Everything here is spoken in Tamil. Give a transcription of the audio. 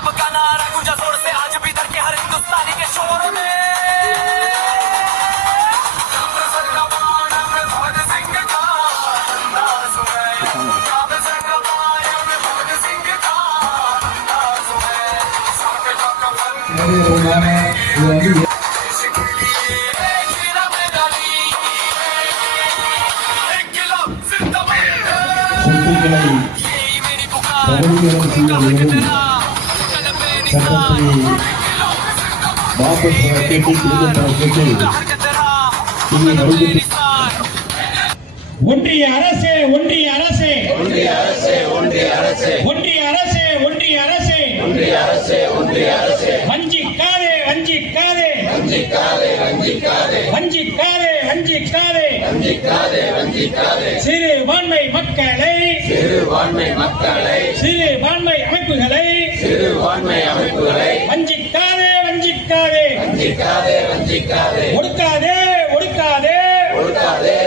इंकलाब का नारा गूंजा जोर से आज भी दर के हर हिंदुस्तानी के शोर में ஒன்றிய அரசே ஒன்றிய அரசே ஒன்றிய அரசே ஒன்றிய அரசே ஒன்றிய அரசே ஒன்றிய அரசே ஒன்றிய அரசே ஒன்றிய அரசே வஞ்சிக்காதே வஞ்சிக்காதே வஞ்சிக்காதே வஞ்சிக்காதே வஞ்சிக்காதே வஞ்சிக்காதே வஞ்சிக்காதே வஞ்சிக்காதே சிறுபான்மை மக்களை சிறுபான்மை மக்களை சிறுபான்மை அமைப்புகளை சிறுபான்மை அமைப்புகளை வஞ்சிக்காதே வஞ்சிக்காதே வஞ்சிக்காதே வஞ்சிக்காதே ஒடுக்காதே ஒடுக்காதே ஒடுக்காதே